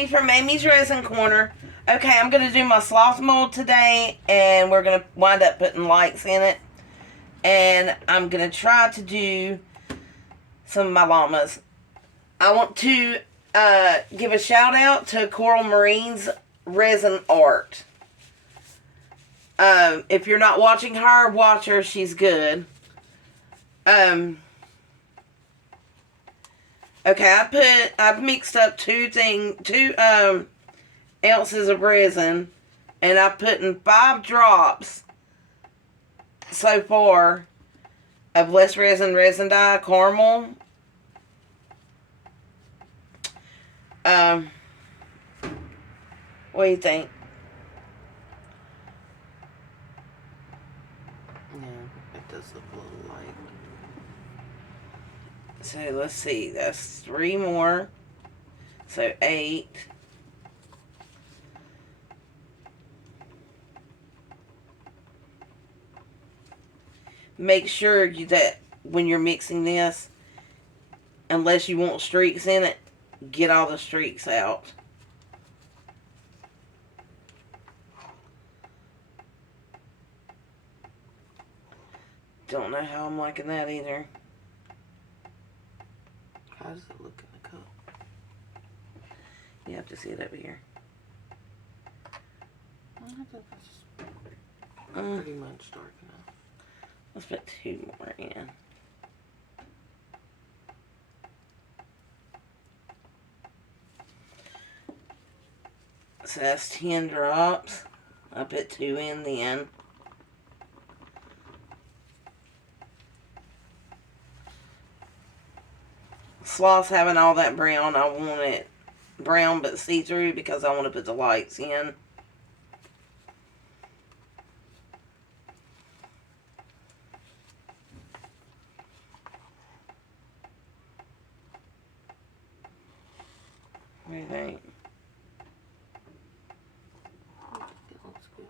Amy from Amy's Resin Corner. Okay, I'm going to do my sloth mold today, and we're going to wind up putting lights in it. And I'm going to try to do some of my llamas. I want to give a shout out to Coral Marine's resin art. If you're not watching her, watch her. She's good. Okay, I've mixed up two ounces of resin, and I've put in 5 drops so far of less resin dye caramel. What do you think? Yeah, it does look a little light. So let's see, that's 3 more. So 8. Make sure that when you're mixing this, unless you want streaks in it, get all the streaks out. Don't know how I'm liking that either. How does it look in the cup? You have to see it over here. I think that's pretty much dark enough. Let's put 2 more in. So that's 10 drops. I put 2 in then. Sloth's having all that brown. I want it brown but see-through because I want to put the lights in. What do you think? It looks good.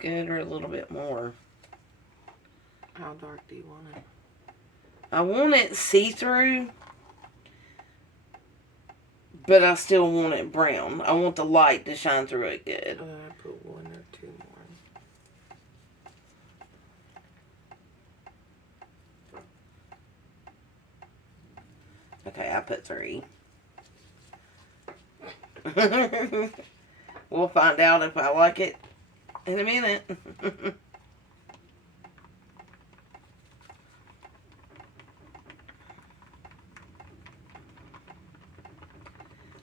Good, or a little bit more? How dark do you want it? I want it see-through, but I still want it brown. I want the light to shine through it good. I put 1 or 2 more. Okay, I put 3. We'll find out if I like it in a minute.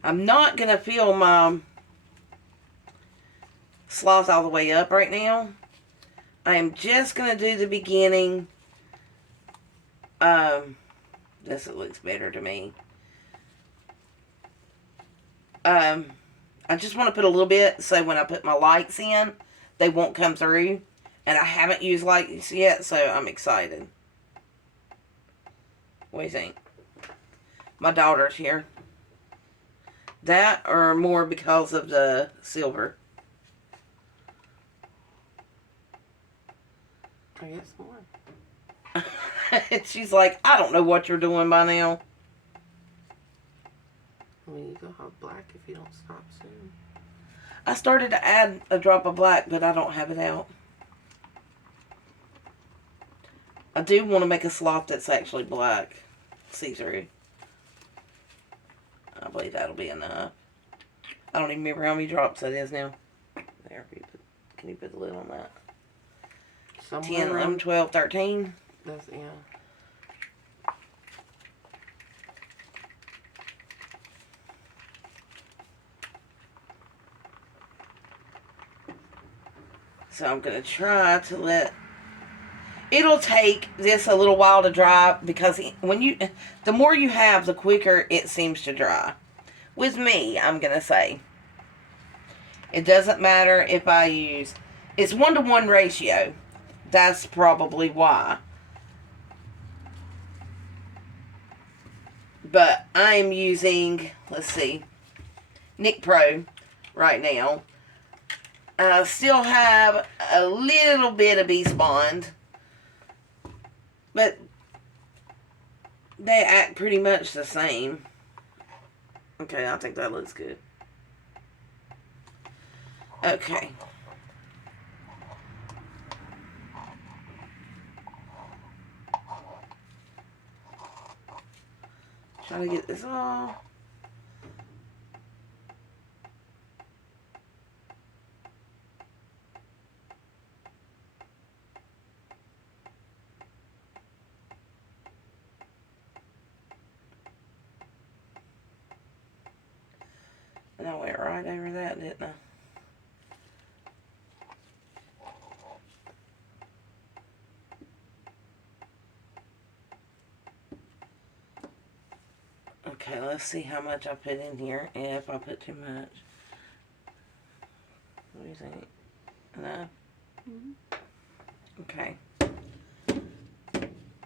I'm not going to fill my sloth all the way up right now. I am just going to do the beginning. This looks better to me. I just want to put a little bit so when I put my lights in, they won't come through. And I haven't used lights yet, so I'm excited. What do you think? My daughter's here. That or more because of the silver? I guess more. She's like, I don't know what you're doing by now. I mean, you go have black if you don't stop soon. I started to add a drop of black, but I don't have it out. I do want to make a sloth that's actually black. See-through. I believe that'll be enough. I don't even remember how many drops that is now. There, can you put the lid on that? Somewhere 10, 11, 12, 13. That's, yeah. So I'm going to try to let... It'll take this a little while to dry because the more you have, the quicker it seems to dry. With me, I'm going to say. It doesn't matter if I use... It's 1-to-1 ratio. That's probably why. But I'm using, let's see, Nick Pro right now. I still have a little bit of Beast Bond. But they act pretty much the same. Okay, I think that looks good. Okay. Trying to get this off. And I went right over that, didn't I? Okay, let's see how much I put in here. If I put too much. What do you think? No? Okay.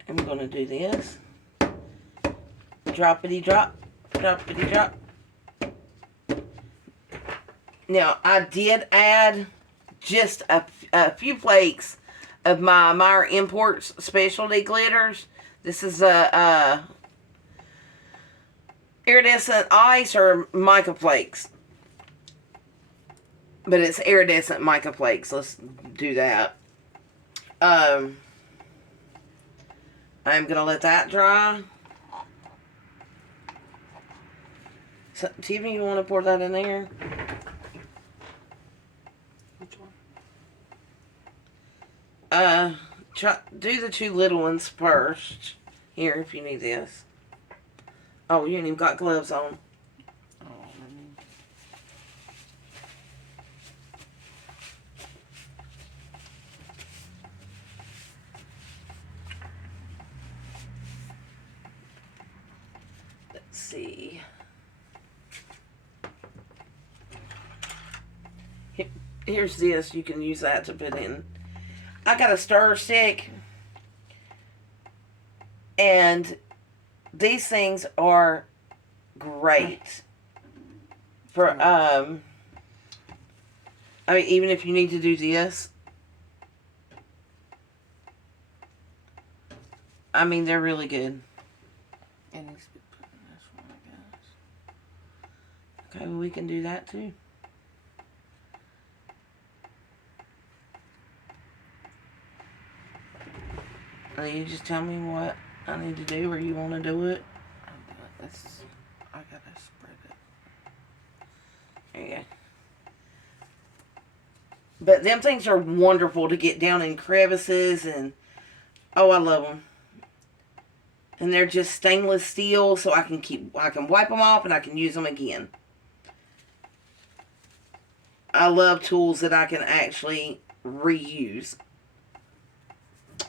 I'm going to do this. Droppity drop. Droppity drop. Now, I did add just a few flakes of my Meyer Imports Specialty Glitters. This is a iridescent ice or mica flakes. But it's iridescent mica flakes. Let's do that. I'm going to let that dry. So, Tiffany, you want to pour that in there? Which one? Do the two little ones first. Here, if you need this. Oh, you ain't even got gloves on. Oh, let me. Let's see. Here's this. You can use that to put in. I got a stir stick. And these things are great. For, I mean, even if you need to do this. I mean, they're really good. It needs to be put in this one, I guess. Okay, well, we can do that too. You just tell me what I need to do, or you want to do it. I gotta spread it. There you go. But them things are wonderful to get down in crevices, and oh, I love them. And they're just stainless steel, so I can wipe them off and I can use them again. I love tools that I can actually reuse.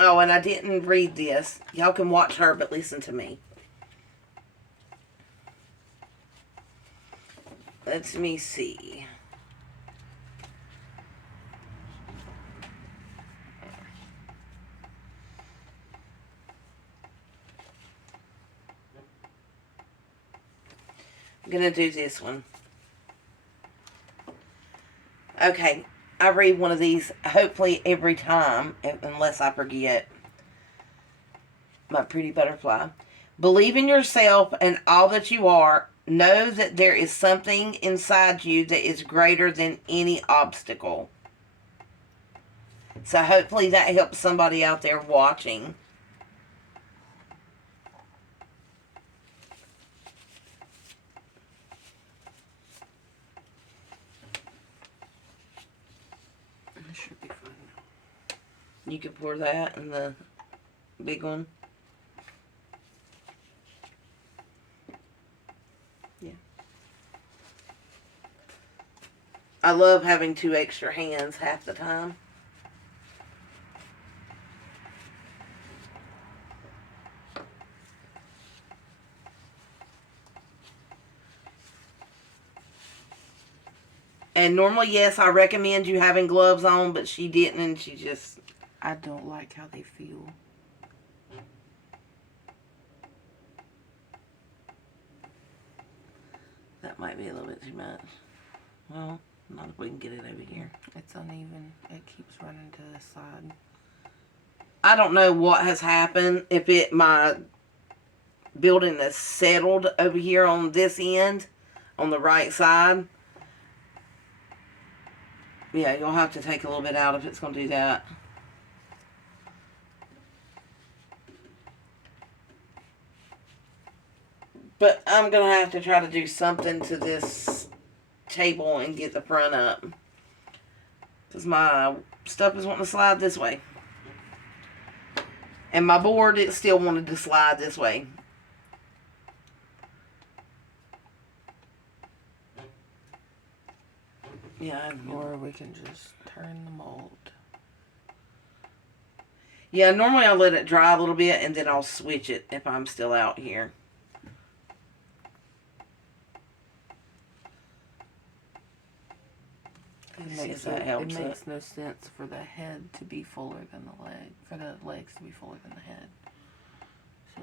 Oh, and I didn't read this. Y'all can watch her, but listen to me. Let me see. I'm going to do this one. Okay. I read one of these hopefully every time, unless I forget. My pretty butterfly. Believe in yourself and all that you are. Know that there is something inside you that is greater than any obstacle. So hopefully that helps somebody out there watching. This should be fine. You could pour that in the big one. Yeah. I love having 2 extra hands half the time. And normally, yes, I recommend you having gloves on, but she didn't, and she just... I don't like how they feel. That might be a little bit too much. Well, not if we can get it over here. It's uneven. It keeps running to the side. I don't know what has happened. If my building is settled over here on this end, on the right side. Yeah, you'll have to take a little bit out if it's going to do that. But I'm going to have to try to do something to this table and get the front up. Because my stuff is wanting to slide this way. And my board, it still wanted to slide this way. Yeah. Or we can just turn the mold. Yeah, normally I'll let it dry a little bit and then I'll switch it if I'm still out here. It makes no sense for the head to be fuller than the leg, for the legs to be fuller than the head. So,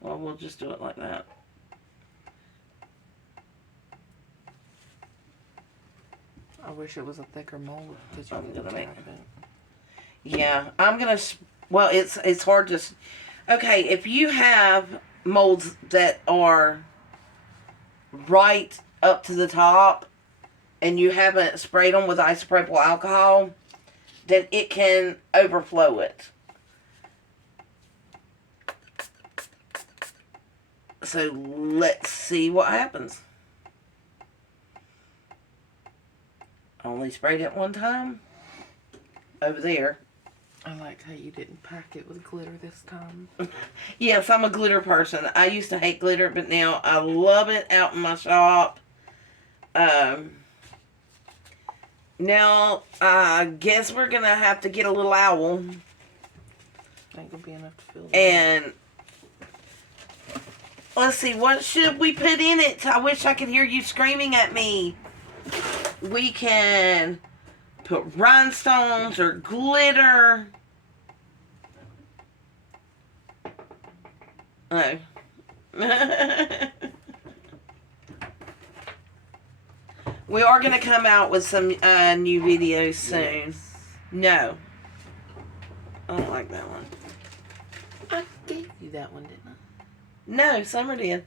well, we'll just do it like that. I wish it was a thicker mold because I'm gonna make it. Yeah, I'm gonna. Well, it's hard to. Okay, if you have molds that are right up to the top, and you haven't sprayed them with isopropyl alcohol, then it can overflow it. So let's see what happens. I only sprayed it one time. Over there. I like how you didn't pack it with glitter this time. Yes, I'm a glitter person. I used to hate glitter, but now I love it out in my shop. Now, I guess we're going to have to get a little owl. Ain't gonna be enough to fill. And let's see, what should we put in it? I wish I could hear you screaming at me. We can put rhinestones or glitter. Oh. We are going to come out with some new videos soon. Yes. No. I don't like that one. I gave you that one, didn't I? No, Summer did.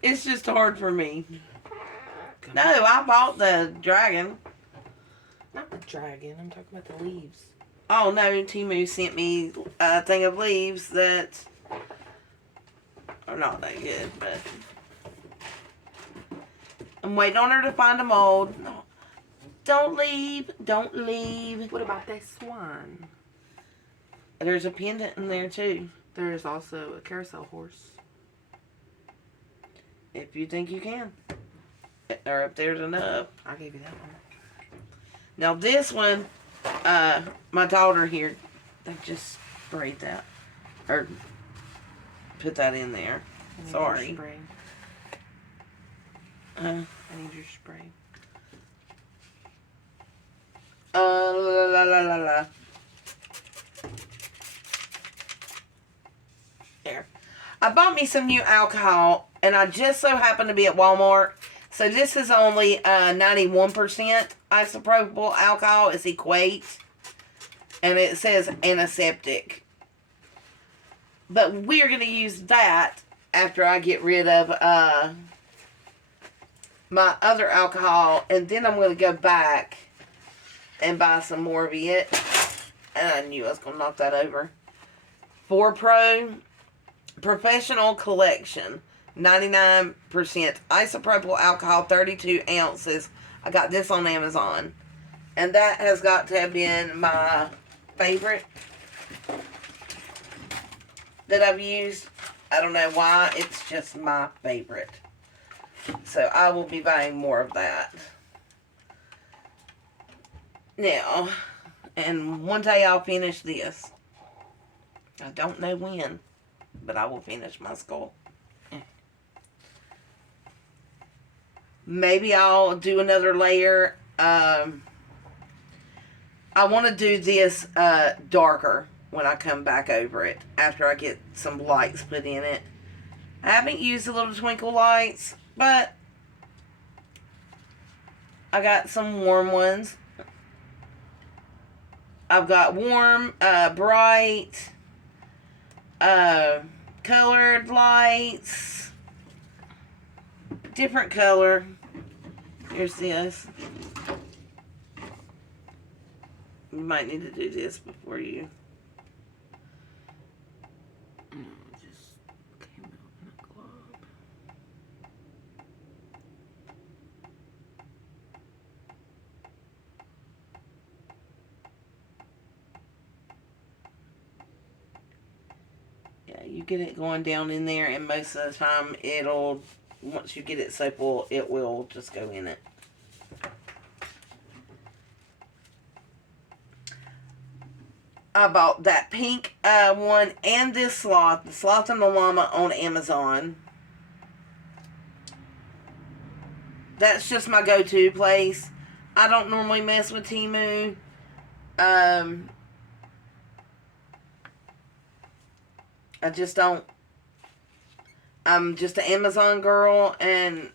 It's just hard for me. No, I bought the dragon. Not the dragon. I'm talking about the leaves. Oh no, Timu sent me a thing of leaves that are not that good, but I'm waiting on her to find a mold. No, don't leave. Don't leave. What about that swan? There's a pendant in there too. There is also a carousel horse. If you think you can. Or if there's enough. I gave you that one. Now this one, my daughter here, they just sprayed that. Or put that in there. Sorry. Spray. I need your spray. La la la la la. There. I bought me some new alcohol, and I just so happened to be at Walmart. So this is only 91% isopropyl alcohol. It's Equate. And it says antiseptic. But we're going to use that after I get rid of my other alcohol. And then I'm going to go back and buy some more of it. And I knew I was going to knock that over. 4Pro Professional Collection. 99% isopropyl alcohol, 32 ounces. I got this on Amazon. And that has got to have been my favorite that I've used. I don't know why. It's just my favorite. So I will be buying more of that. Now, and one day I'll finish this. I don't know when, but I will finish my skull. Maybe I'll do another layer. I want to do this darker when I come back over it. After I get some lights put in it. I haven't used the little twinkle lights. But I got some warm ones. I've got warm, bright, colored lights. different color. Here's this. You might need to do this before you. No, it just came out in a glob. Yeah, you get it going down in there, and most of the time it'll, once you get it so full, it will just go in it. I bought that pink one and this sloth, the sloth and the llama, on Amazon. That's just my go-to place. I don't normally mess with Temu. I just don't. I'm just an Amazon girl, and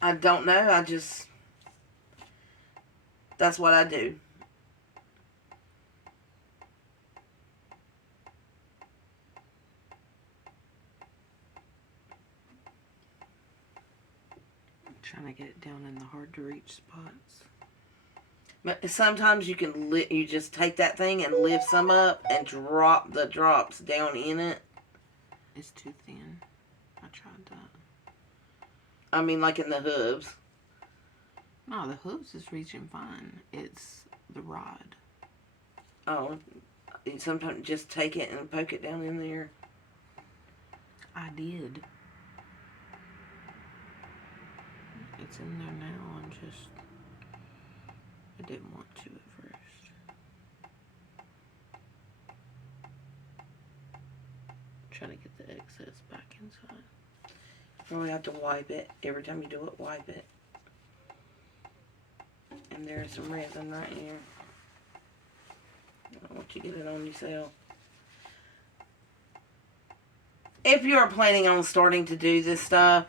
I don't know. That's what I do. Trying to get it down in the hard to reach spots. But sometimes you can you just take that thing and lift some up and drop the drops down in it. It's too thin. I tried that. I mean, like in the hooves. No, the hooves is reaching fine. It's the rod. Oh, you sometimes just take it and poke it down in there. I did. It's in there now. I didn't want to at first. Trying to get the excess back inside. You have to wipe it. Every time you do it, wipe it. And there's some resin right here. I don't want you to get it on yourself. If you are planning on starting to do this stuff,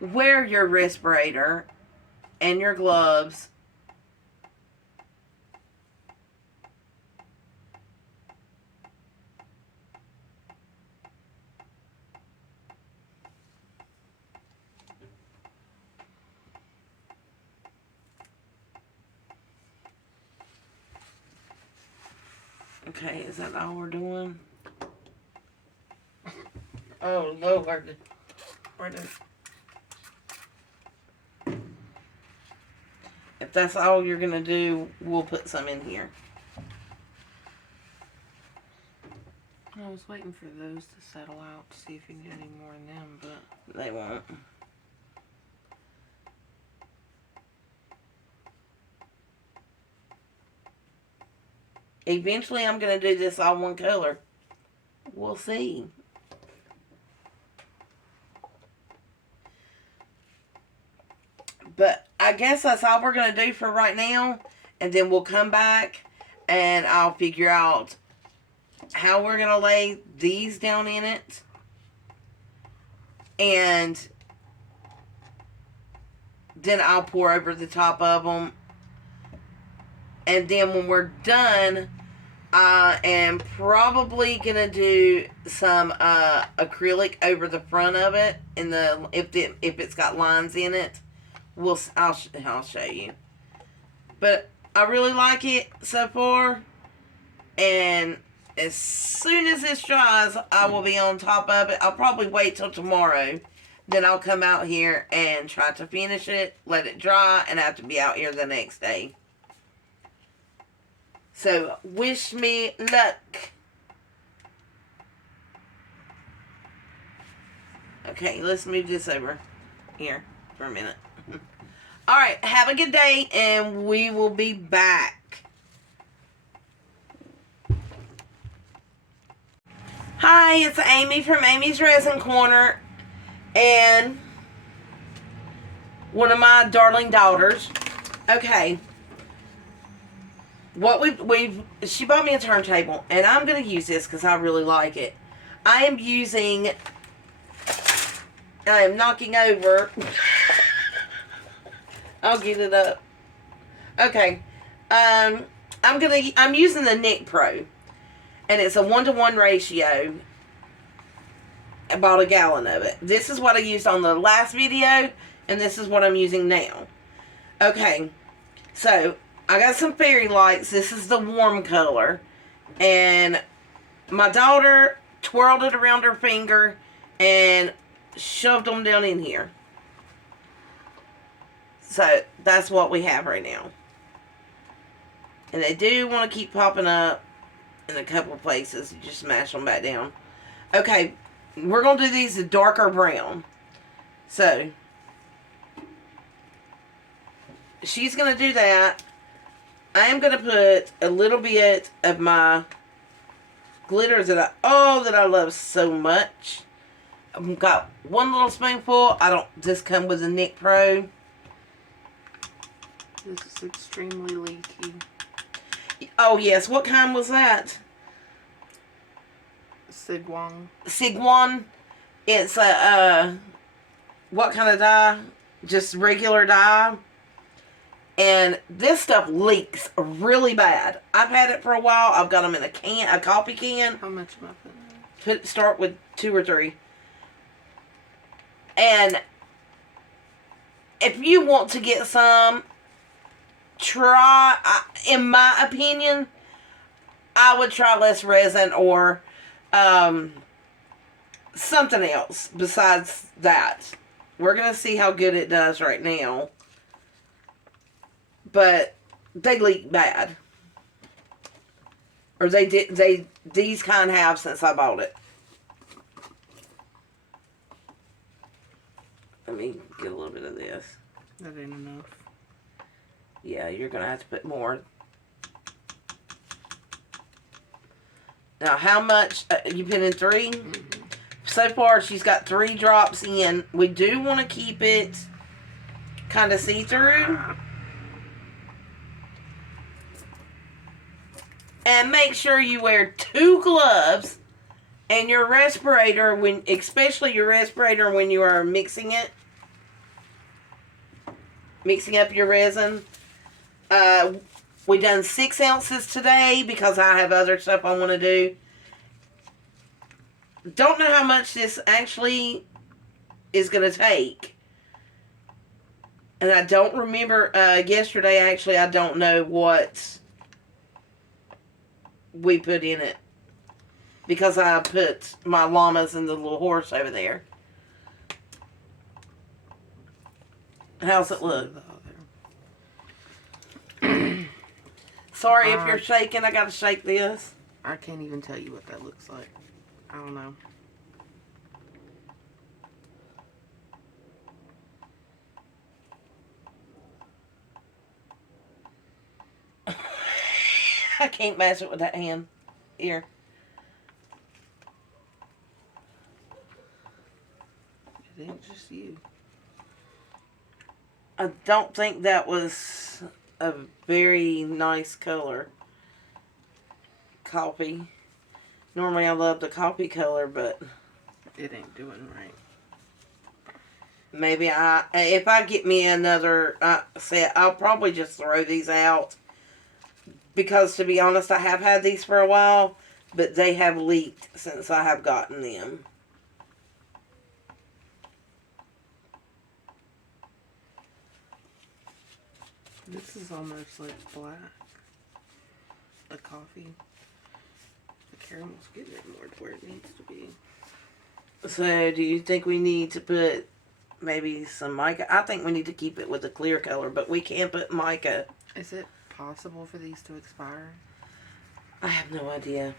wear your respirator and your gloves. Okay, is that all we're doing? Oh, Lord. If that's all you're going to do, we'll put some in here. I was waiting for those to settle out to see if you can get any more in them, but they won't. Eventually, I'm going to do this all one color. We'll see. But I guess that's all we're going to do for right now. And then we'll come back and I'll figure out how we're going to lay these down in it. And then I'll pour over the top of them. And then when we're done, I am probably going to do some acrylic over the front of it. If it's got lines in it. I'll show you. But I really like it so far. And as soon as this dries, I will be on top of it. I'll probably wait till tomorrow. Then I'll come out here and try to finish it, let it dry, and I have to be out here the next day. So, wish me luck. Okay, let's move this over here for a minute. Alright, have a good day, and we will be back. Hi, it's Amy from Amy's Resin Corner, and one of my darling daughters. Okay. What she bought me a turntable, and I'm going to use this because I really like it. I am knocking over. I'll get it up. Okay. I'm using the Nick Pro, and it's a 1-to-1 ratio. I bought a gallon of it. This is what I used on the last video, and this is what I'm using now. Okay, so I got some fairy lights. This is the warm color. And my daughter twirled it around her finger and shoved them down in here. So that's what we have right now. And they do want to keep popping up in a couple of places. You just smash them back down. Okay, we're going to do these a darker brown. So she's going to do that. I am going to put a little bit of my glitter that I love so much. I've got one little spoonful. This come with a Nick Pro. This is extremely leaky. Oh yes, what kind was that? Sigwon. It's a what kind of dye? Just regular dye. And this stuff leaks really bad. I've had it for a while. I've got them in a coffee can. How much am I putting in? Start with 2 or 3. And if you want to get some, in my opinion, I would try less resin or something else besides that. We're going to see how good it does right now. But they leak bad. Or these kind have since I bought it. Let me get a little bit of this. That ain't enough. Yeah, you're going to have to put more. Now, how much? You put in 3? Mm-hmm. So far, she's got 3 drops in. We do want to keep it kind of see-through. And make sure you wear 2 gloves and your respirator, especially your respirator when you are mixing up your resin. We done 6 ounces today because I have other stuff I want to do. Don't know how much this actually is going to take. And I don't remember, yesterday actually I don't know what we put in it. Because I put my llamas and the little horse over there. How's it look? Sorry if you're shaking. I gotta shake this. I can't even tell you what that looks like. I don't know. I can't match it with that hand. Here. It ain't just you. I don't think that was a very nice color. Coffee. Normally I love the coffee color, but it ain't doing right. Maybe if I get me another set, I'll probably just throw these out. Because to be honest, I have had these for a while, but they have leaked since I have gotten them. This is almost like black. The coffee. The caramel's getting it more to where it needs to be. So, do you think we need to put maybe some mica? I think we need to keep it with a clear color, but we can't put mica. Is it possible for these to expire? I have no idea.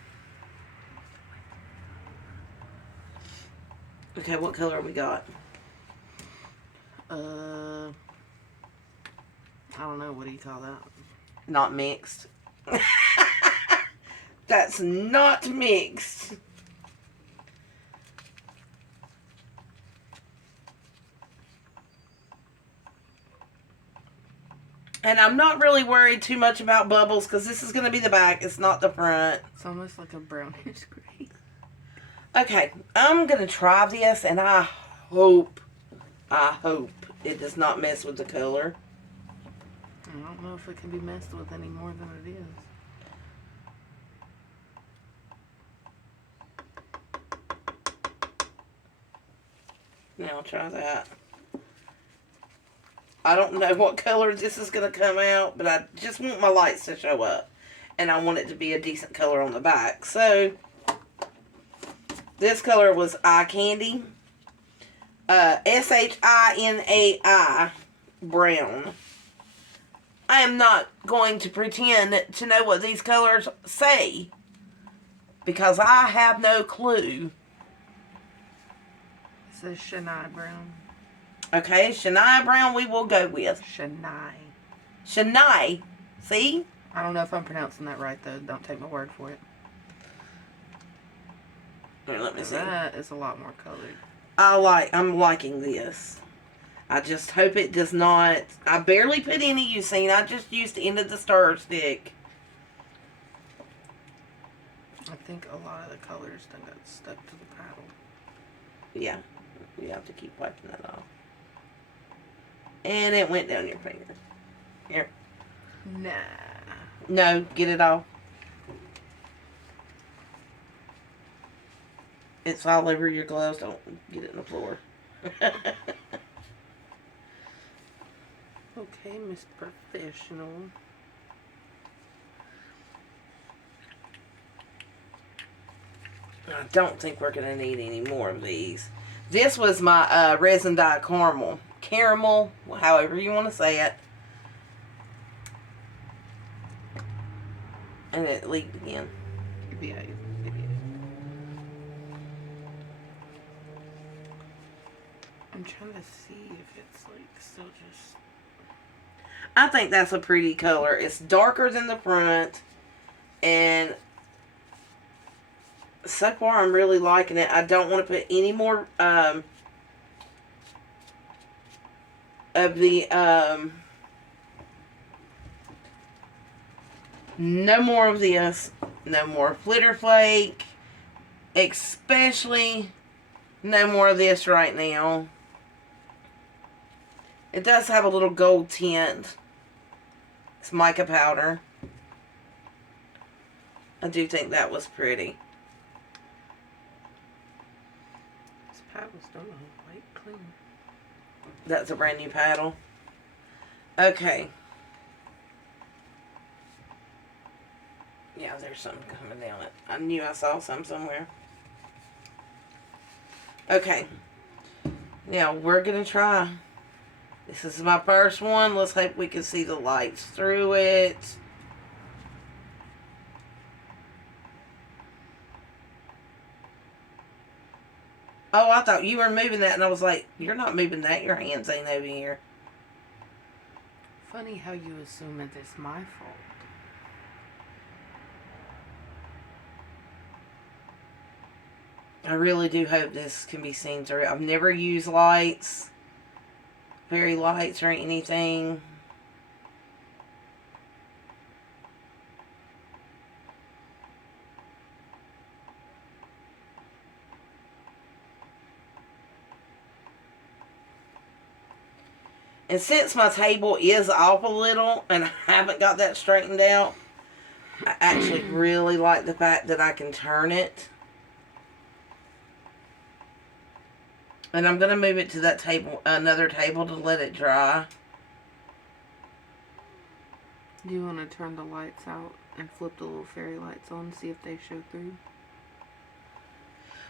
Okay, what color we got? I don't know. What do you call that? Not mixed. That's not mixed. And I'm not really worried too much about bubbles because this is going to be the back. It's not the front. It's almost like a brownish gray. Okay, I'm going to try this and I hope it does not mess with the color. I don't know if it can be messed with any more than it is. Now try that. I don't know what color this is going to come out, but I just want my lights to show up. And I want it to be a decent color on the back. So, this color was Eye Candy. SHINAI brown. I am not going to pretend to know what these colors say, because I have no clue. It says Shania Brown. Okay, Shania Brown we will go with. Shania. Shania. See? I don't know if I'm pronouncing that right, though. Don't take my word for it. Here, let me see. That is a lot more colored. I'm liking this. I just hope it does not. I barely put any using. I just used the end of the stir stick. I think a lot of the colors done got stuck to the paddle. Yeah. You have to keep wiping that off. And it went down your finger. Here. Nah. No, get it off. It's all over your gloves. Don't get it on the floor. Okay, Miss Professional. I don't think we're going to need any more of these. This was my resin dye caramel. Caramel, however you want to say it. And it leaked again. Yeah, it is. I'm trying to see if it's like still just... I think that's a pretty color. It's darker than the front. And so far I'm really liking it. I don't want to put any more of the no more of this. No more Flitter Flake. Especially no more of this right now. It does have a little gold tint. It's mica powder. I do think that was pretty. This paddle's done all white clean. That's a brand new paddle. Okay. Yeah, there's something coming down it. I knew I saw some somewhere. Okay. Now, we're going to try. This is my first one. Let's hope we can see the lights through it. Oh, I thought you were moving that, and I was like, you're not moving that. Your hands ain't over here. Funny how you assume that it's my fault. I really do hope this can be seen through. I've never used lights, fairy lights or anything. And since my table is off a little and I haven't got that straightened out, I actually really like the fact that I can turn it. And I'm going to move it to that table, another table, to let it dry. Do you want to turn the lights out and flip the little fairy lights on, see if they show through?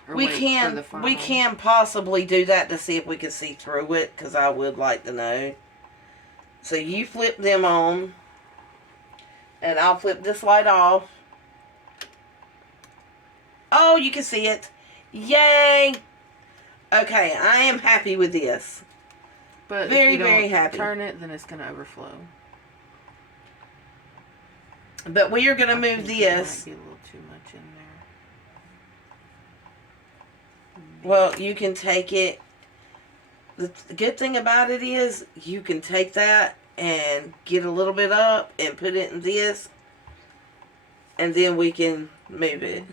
Or We wait for can the final? we can possibly do that to see if we can see through it, because I would like to know. So you flip them on, and I'll flip this light off. Oh, you can see it. Yay! Okay, I am happy with this. But Very, if you don't very happy. turn it, then it's going to overflow. But we are going to I move think it this. might be a little too much in there. Well, you can take it. The good thing about it is you can take that and get a little bit up and put it in this. And then we can move it.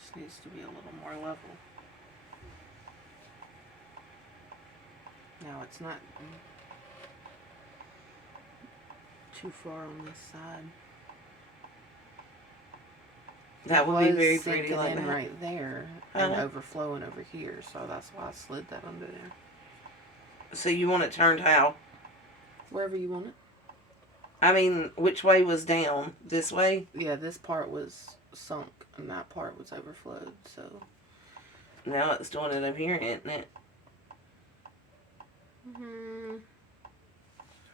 Just needs to be a little more level. Now it's not too far on this side. That would be very pretty like sinking in that. right there and overflowing over here, so that's why I slid that under there. So you want it turned how? Wherever you want it. I mean, which way was down? This way? Yeah, this part was sunk and that part was overflowed, so. Now it's doing it up here, isn't it?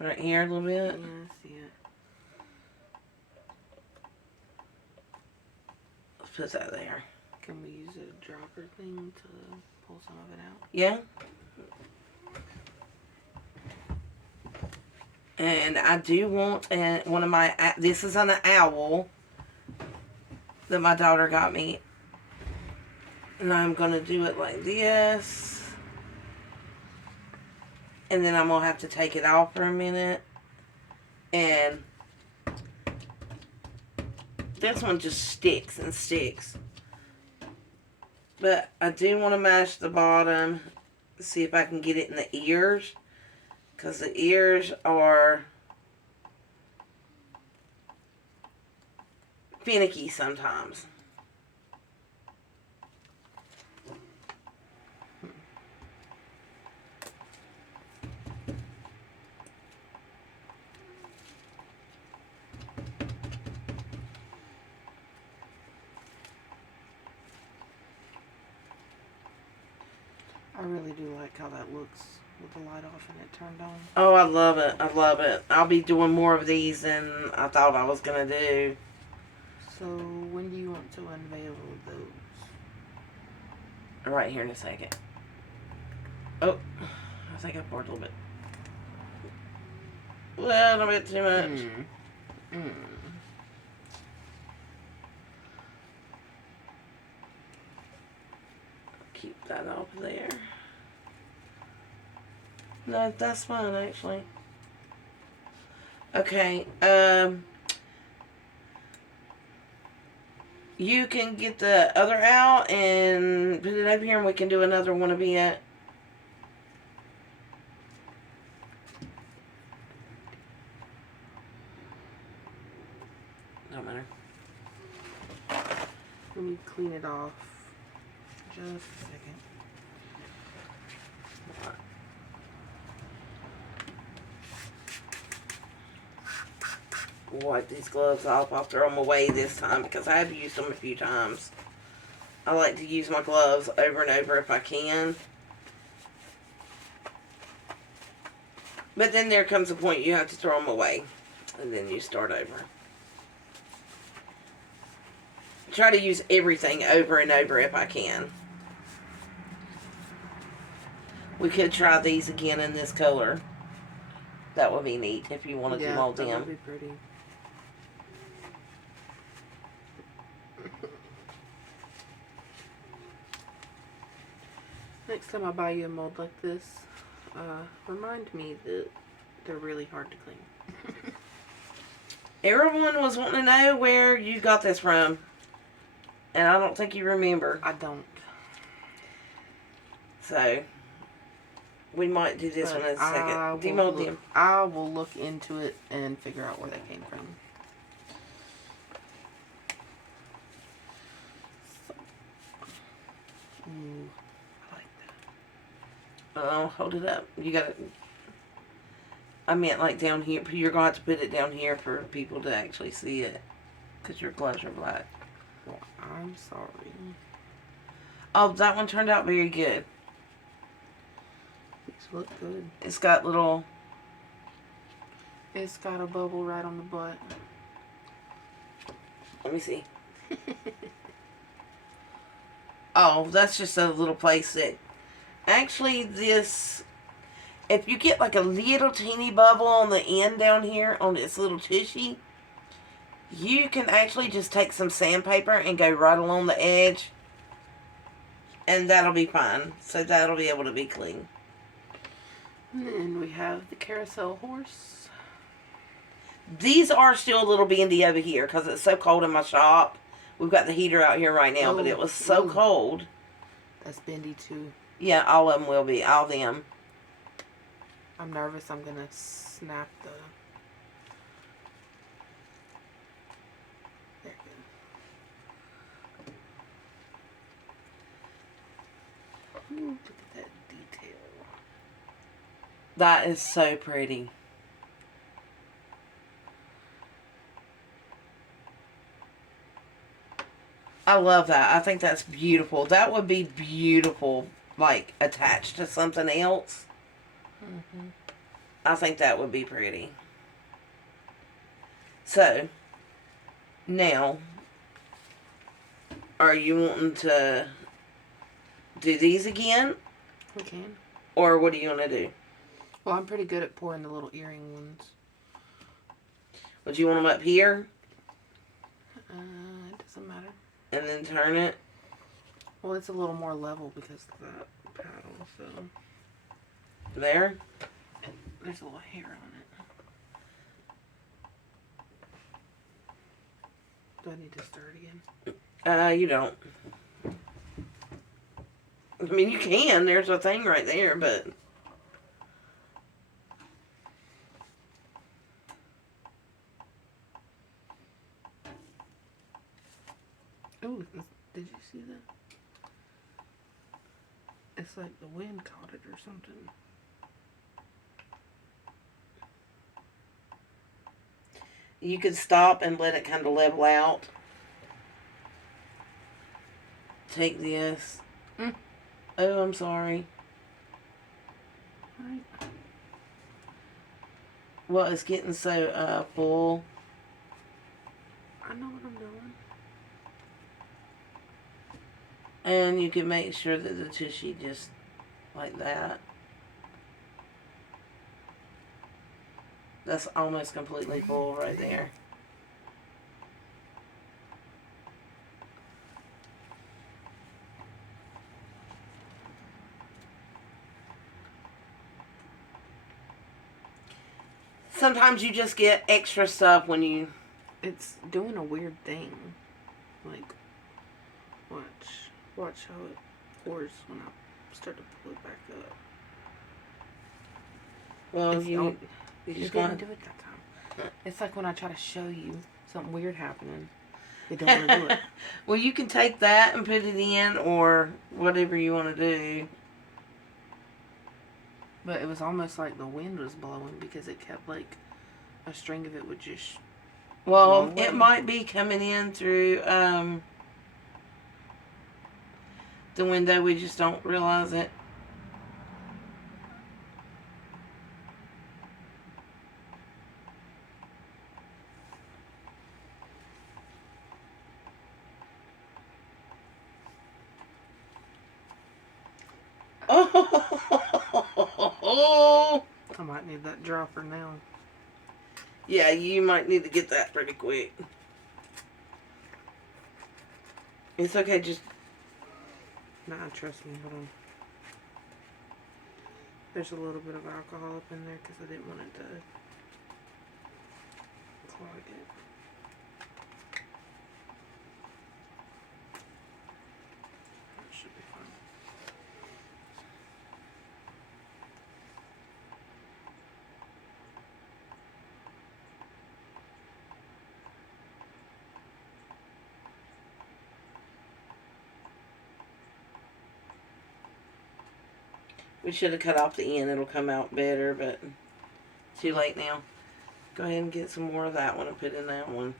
Right here a little bit? Yeah, I see it. Let's put that there. Can we use a dropper thing to pull some of it out? Yeah. And I do want one of my, this is an owl that my daughter got me. And I'm going to do it like this. And then I'm going to have to take it off for a minute. And this one just sticks and sticks. But I do want to match the bottom. See if I can get it in the ears. Because the ears are finicky sometimes. I really do like how that looks with the light off and it turned on. Oh, I love it. I love it. I'll be doing more of these than I thought I was going to do. So, when do you want to unveil those? Right here in a second. Oh, I think I poured a little bit. Well, a bit too much. Keep that off there. No, that's fine actually. Okay, you can get the other out and put it over here and we can do another one of it. Don't matter. Let me clean it off. Just a second. Wipe these gloves off. I'll throw them away this time because I have used them a few times. I like to use my gloves over and over if I can. But then there comes a point you have to throw them away. And then you start over. Try to use everything over and over if I can. We could try these again in this color. That would be neat if you wanted to mold them. Yeah, that would be pretty. Next time I buy you a mold like this, remind me that they're really hard to clean. Everyone was wanting to know where you got this from. And I don't think you remember. I don't. So, we might do this one in a second. Demold them. I will look into it and figure out where they came from. Ooh, I like that. Oh, hold it up. You got it. I meant like down here. You're going to have to put it down here for people to actually see it. Because your gloves are black. Well, I'm sorry. Oh, that one turned out very good. These look good. It's got little... It's got a bubble right on the butt. Let me see. Oh, that's just a little place that... Actually, this... If you get like a little teeny bubble on the end down here, on this little tushy, you can actually just take some sandpaper and go right along the edge. And that'll be fine. So that'll be able to be clean. And then we have the Carousel Horse. These are still a little bendy over here because it's so cold in my shop. We've got the heater out here right now, but it was so cold. That's bendy too. Yeah, all of them will be. All of them. I'm nervous I'm going to snap the... There we go. 'Cause I don't want to Ooh, look at that detail. That is so pretty. I love that. I think that's beautiful. That would be beautiful, like, attached to something else. Mm-hmm. I think that would be pretty. So, now, are you wanting to do these again? We can. Or what do you want to do? Well, I'm pretty good at pouring the little earring ones. Would you want them up here? It doesn't matter. And then turn it? Well, it's a little more level because of that paddle, so. There? There's a little hair on it. Do I need to stir it again? You don't. I mean, you can. There's a thing right there, but... Oh, did you see that? It's like the wind caught it or something. You could stop and let it kind of level out. Take this. Oh, I'm sorry. Right. Well, it's getting so full. I know what I'm doing. And you can make sure that the tushy just like that. That's almost completely full right there. Sometimes you just get extra stuff when you... It's doing a weird thing. Like, watch how it pours when I start to pull it back up. Well, You just didn't want do it that time. It's like when I try to show you something weird happening. You don't want to do it. Well, you can take that and put it in, or whatever you want to do. But it was almost like the wind was blowing because it kept like a string of it would just. Well, it might be coming in through the window. We just don't realize it. Oh! I might need that dropper now. Yeah, you might need to get that pretty quick. It's okay, just... Nah, trust me, hold on. There's a little bit of alcohol up in there because I didn't want it to clog it. That should be fine. We should have cut off the end. It'll come out better, but too late now. Go ahead and get some more of that one and put in that one.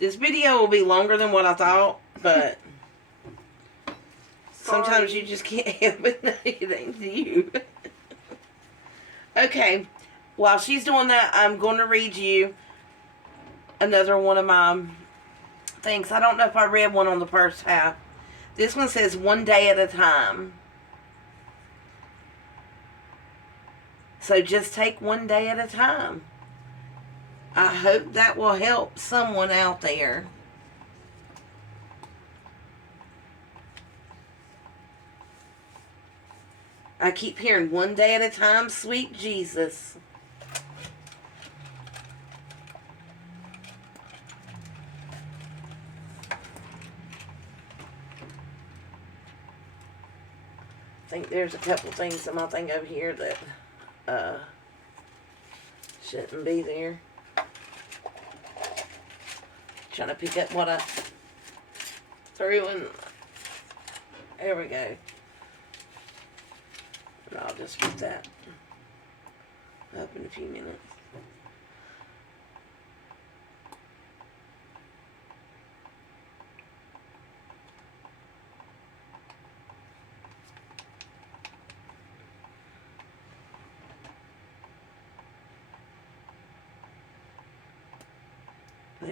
This video will be longer than what I thought, but sometimes you just can't help it. No, it ain't you. Okay, while she's doing that, I'm going to read you another one of my things. I don't know if I read one on the first half. This one says, one day at a time. So just take one day at a time. I hope that will help someone out there. I keep hearing one day at a time, sweet Jesus. think there's a couple things on my thing over here that shouldn't be there. Trying to pick up what I threw in. There we go. And I'll just put that up in a few minutes.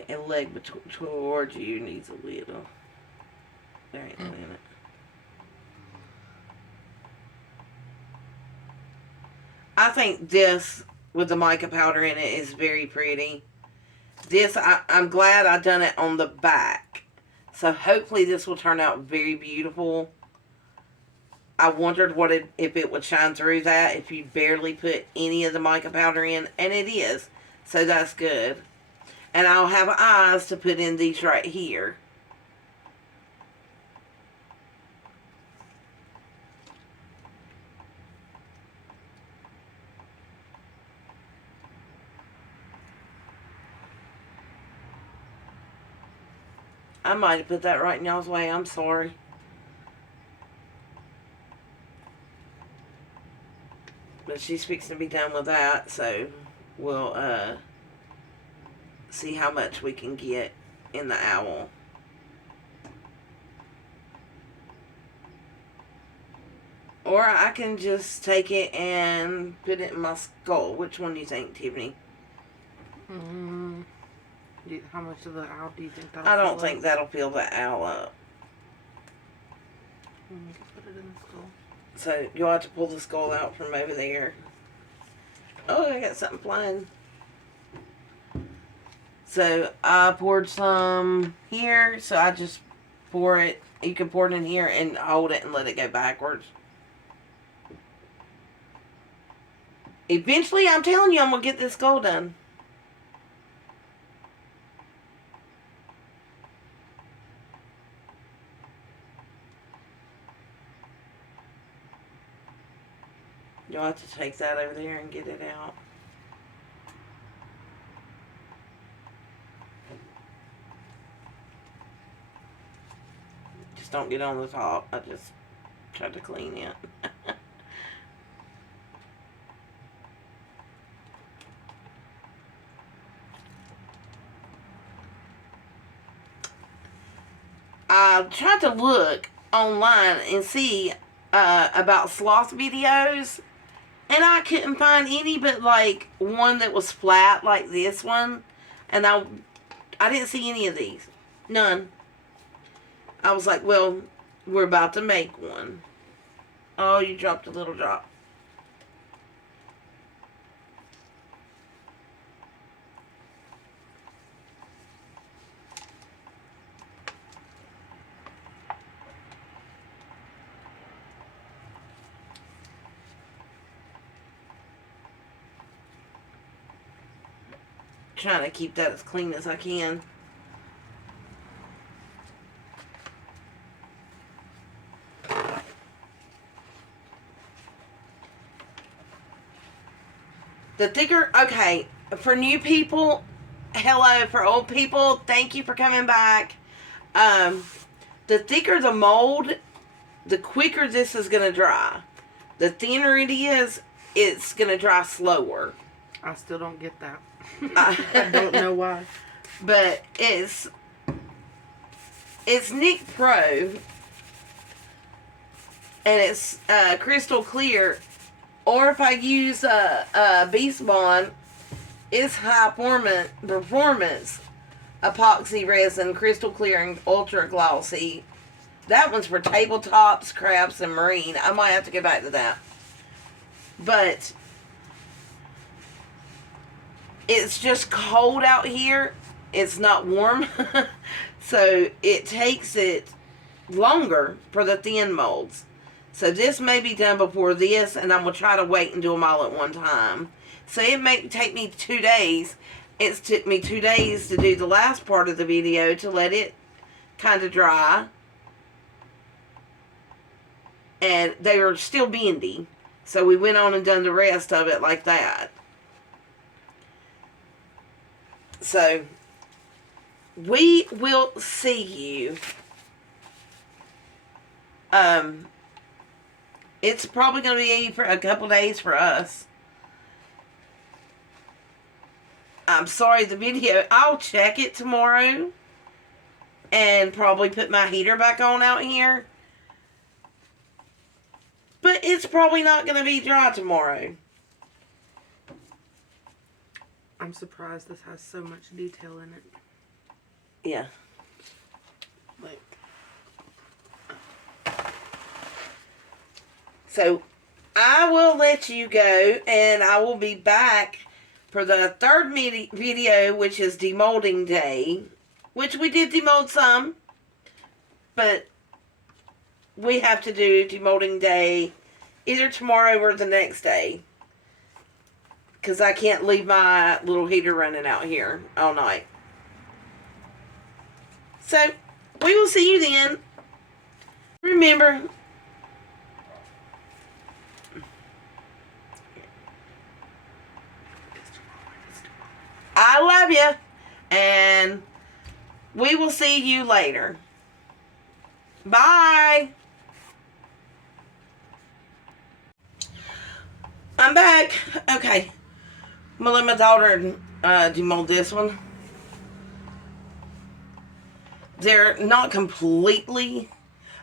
The leg towards you needs a little. There ain't no in it. I think this with the mica powder in it is very pretty. This, I'm glad I done it on the back. So hopefully this will turn out very beautiful. I wondered if it would shine through that if you barely put any of the mica powder in. And it is. So that's good. And I'll have eyes to put in these right here. I might have put that right in y'all's way. I'm sorry. But she's fixing to be done with that, so we'll see how much we can get in the owl. Or I can just take it and put it in my skull. Which one do you think, Tiffany? How much of the owl do you think that'll I don't fill think up? that'll fill the owl up. You can put it in the skull. So you'll have to pull the skull out from over there. Oh, I got something flying. So I poured some here, so I just pour it. You can pour it in here and hold it and let it go backwards. Eventually, I'm telling you, I'm going to get this skull done. You'll have to take that over there and get it out. Just don't get on the top. I just tried to clean it. I tried to look online and see about sloth videos, and I couldn't find any but like one that was flat like this one, and I didn't see any of these. None. I was like, well, we're about to make one. Oh, you dropped a little drop. Trying to keep that as clean as I can. The thicker, okay, for new people, hello. For old people, thank you for coming back. The thicker the mold, the quicker this is going to dry. The thinner it is, it's going to dry slower. I still don't get that. I don't know why. But it's Nick Pro, and it's crystal clear. Or if I use Beast Bond, it's high performance epoxy resin, crystal clear and ultra glossy. That one's for tabletops, crafts, and marine. I might have to go back to that. But it's just cold out here. It's not warm. So it takes it longer for the thin molds. So this may be done before this, and I'm going to try to wait and do them all at one time. So it may take me 2 days. It's took me 2 days to do the last part of the video to let it kind of dry. And they were still bendy. So we went on and done the rest of it like that. So we will see you. It's probably going to be for a couple days for us. I'm sorry, the video, I'll check it tomorrow and probably put my heater back on out here. But it's probably not going to be dry tomorrow. I'm surprised this has so much detail in it. Yeah. Like, so I will let you go, and I will be back for the third video, which is demolding day, which we did demold some, but we have to do demolding day either tomorrow or the next day, because I can't leave my little heater running out here all night. So we will see you then. Remember, I love you, and we will see you later. Bye. I'm back. Okay. I'm going to let my daughter demold this one. They're not completely,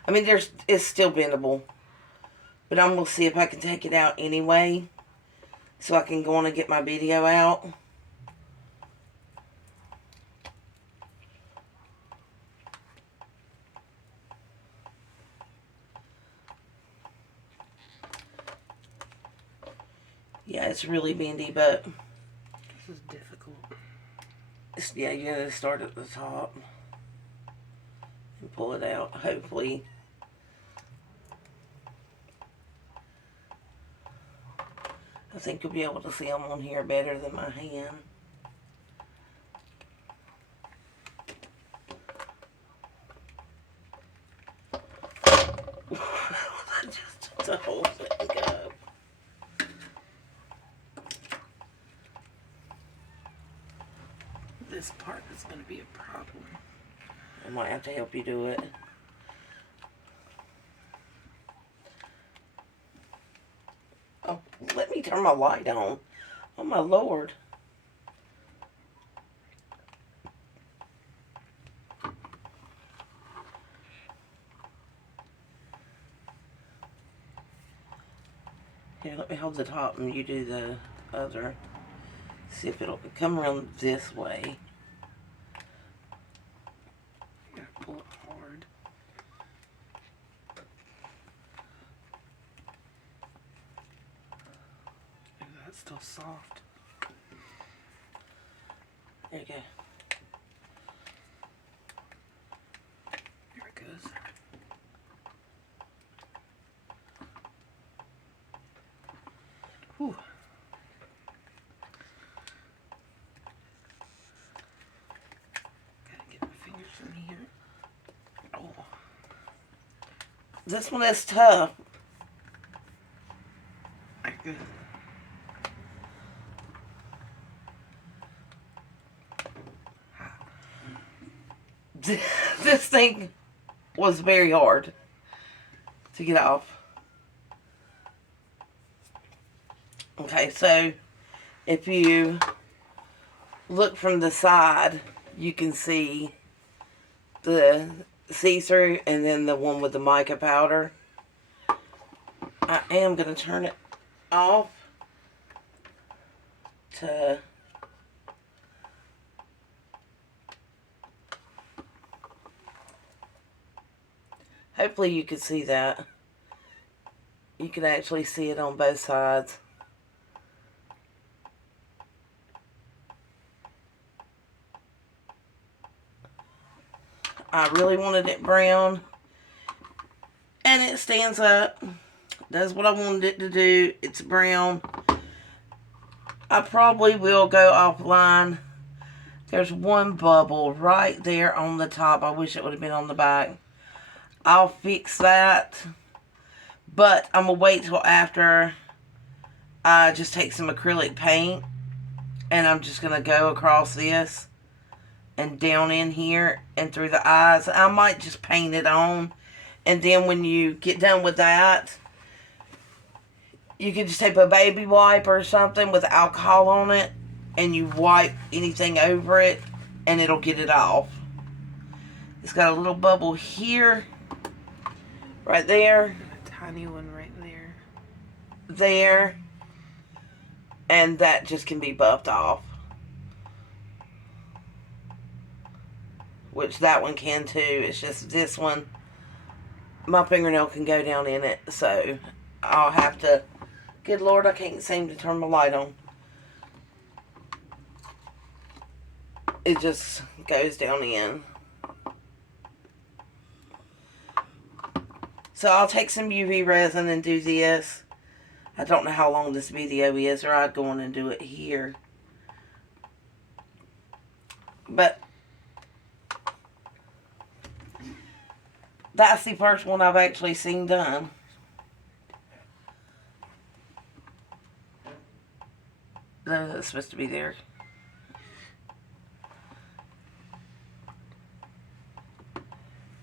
I mean, it's still bendable. But I'm going to see if I can take it out anyway, so I can go on and get my video out. Yeah, it's really bendy, but this is difficult. Yeah, you gotta start at the top and pull it out, hopefully. I think you'll be able to see them on here better than my hand. That just took the whole thing up. This part is going to be a problem. I might have to help you do it. Oh, let me turn my light on. Oh my Lord. Here, let me hold the top and you do the other. See if it'll come around this way. You gotta pull it hard. Ooh, that's still soft. There you go. There it goes. Whew. Gotta get my fingers in here. Oh. This one is tough. There it goes. This thing was very hard to get off. Okay, so if you look from the side, you can see the see-through and then the one with the mica powder. I am going to turn it off to hopefully you can see that. You can actually see it on both sides. I really wanted it brown, and it stands up. That's what I wanted it to do. It's brown. I probably will go offline. There's one bubble right there on the top. I wish it would have been on the back. I'll fix that. But I'm going to wait till after I just take some acrylic paint. And I'm just going to go across this and down in here and through the eyes. I might just paint it on. And then when you get done with that, you can just take a baby wipe or something with alcohol on it. And you wipe anything over it. And it'll get it off. It's got a little bubble here. Right there. And a tiny one right there. There. And that just can be buffed off. Which that one can too. It's just this one, my fingernail can go down in it. So I'll have to, good Lord, I can't seem to turn my light on. It just goes down in. So I'll take some UV resin and do this. I don't know how long this video is, or I'd go on and do it here. But that's the first one I've actually seen done. No, that's supposed to be there.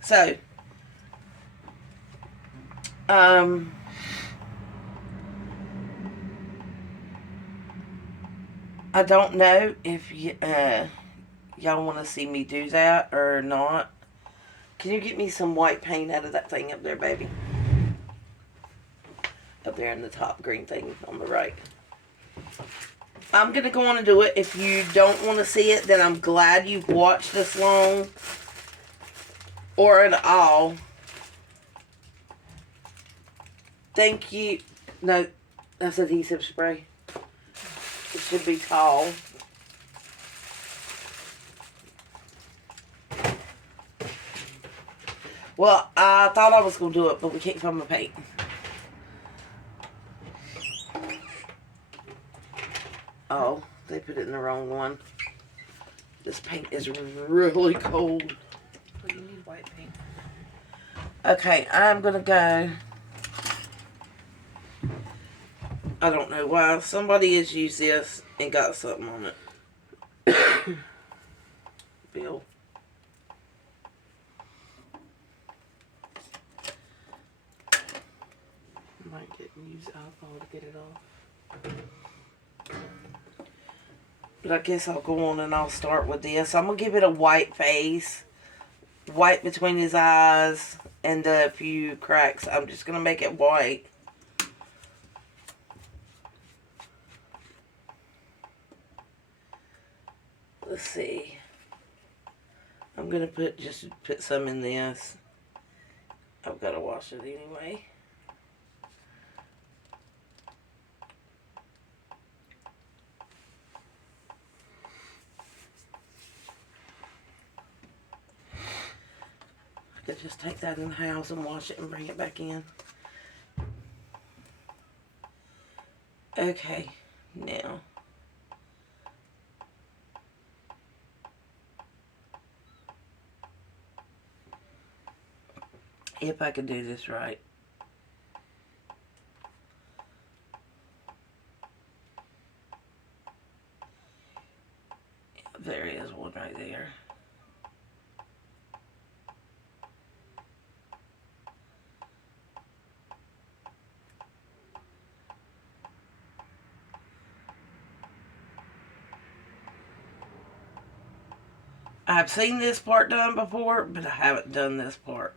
So, I don't know if y'all want to see me do that or not. Can you get me some white paint out of that thing up there, baby? Up there in the top green thing on the right. I'm going to go on and do it. If you don't want to see it, then I'm glad you've watched this long. Or at all. Thank you. No, that's adhesive spray. It should be tall. Well, I thought I was going to do it, but we can't find my paint. Oh, they put it in the wrong one. This paint is really cold. Well, you need white paint. Okay, I'm going to go. I don't know why. Somebody has used this and got something on it. Bill. Might get use alcohol to get it off. But I guess I'll go on and I'll start with this. I'm going to give it a white face. White between his eyes and a few cracks. I'm just going to make it white. Let's see. I'm going to put some in this. I've got to wash it anyway. I could just take that in the house and wash it and bring it back in. Okay, now. If I can do this right. There is one right there. I've seen this part done before, but I haven't done this part.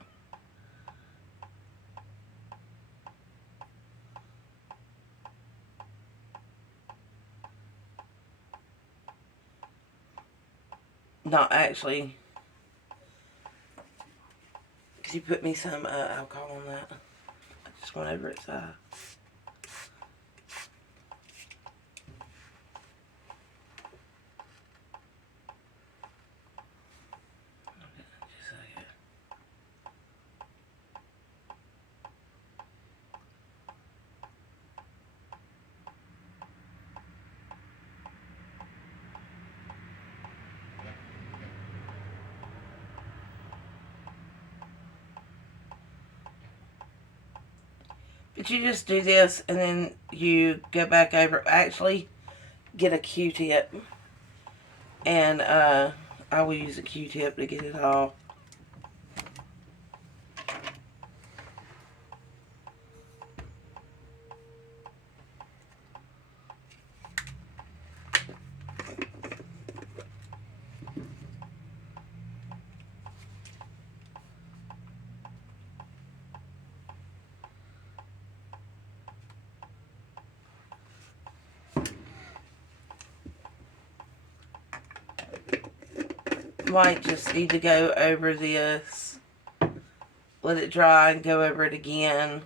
Not actually. Could you put me some alcohol on that? I just went over its eye. But you just do this and then you go back over. Actually, get a Q-tip. And I will use a Q-tip to get it all. Might just need to go over this, let it dry, and go over it again.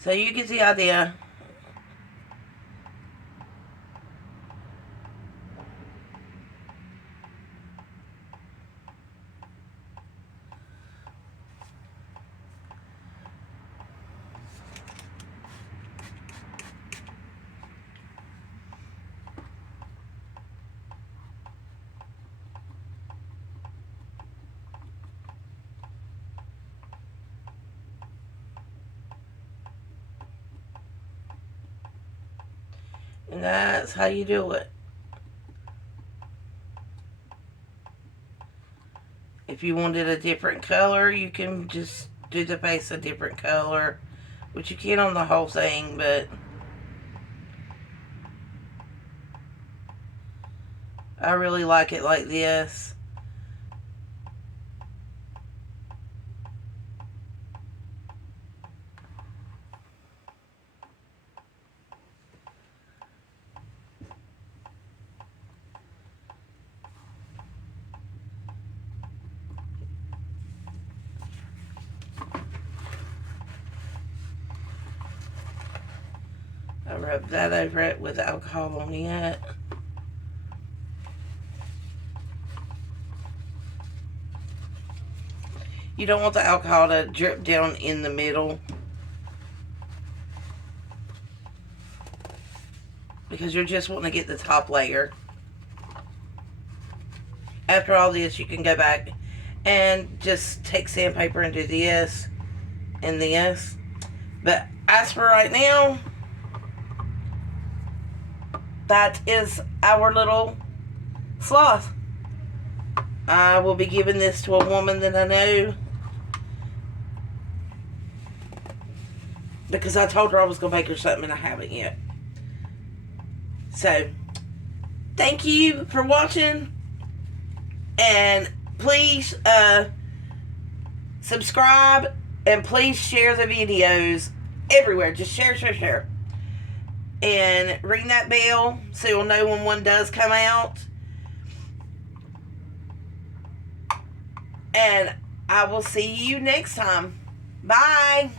So you get the idea. And that's how you do it. If you wanted a different color, you can just do the base a different color, which you can on the whole thing, but I really like it like this. I rub that over it with alcohol on it. You don't want the alcohol to drip down in the middle, because you're just wanting to get the top layer. After all this, you can go back and just take sandpaper and do this and this. But as for right now, that is our little sloth. I will be giving this to a woman that I know, because I told her I was going to make her something and I haven't yet. So, thank you for watching. And please subscribe. And please share the videos everywhere. Just share. And ring that bell so you'll know when one does come out. And I will see you next time. Bye.